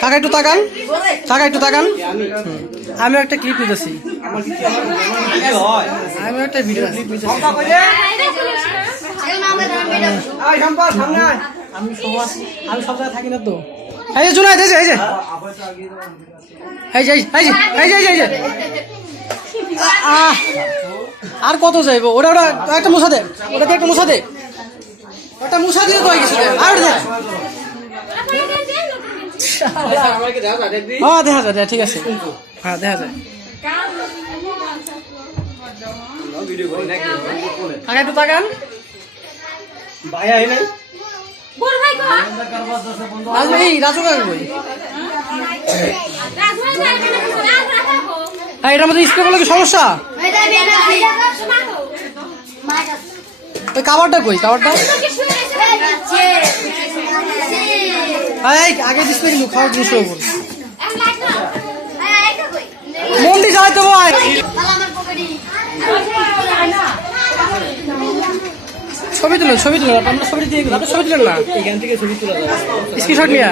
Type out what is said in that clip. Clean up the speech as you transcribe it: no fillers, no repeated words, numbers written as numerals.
কাকা একটু তাকান, কাকা একটু তাকান। আমি একটা ক্লিপ নিতেছি, আমি একটা ভিডিও ক্লিপ নিতেছি। আমি সব জায়গায় থাকি না তো। এই যে জুনায়েদ, এই যে আর কত যাইবো? ওটা ওটা একটা মুছা দে, ওটাকে একটা মুছা দে, ওটা মুছা দিয়ে তো হয়ে গেছে। আর দে, হ্যাঁ দেখা যায়, ঠিক আছে, হ্যাঁ দেখা যায়। আগে একটু তাকান। রাজু কাকা কই? এটার মধ্যে স্প্রে করলে কি সমস্যা? ওই কাবারটা কই? কাবারটা আগে ডিসপ্লে কিন্তু খাওয়ার জিনিসের উপর মন্ডি চালাইতে ভাই। ছবি তুলেন, ছবি তুলেন, আপনার ছবি দিয়ে ছবি তুলেন না, এখান থেকে ছবি তুলে স্ক্রিনশট নিয়ে।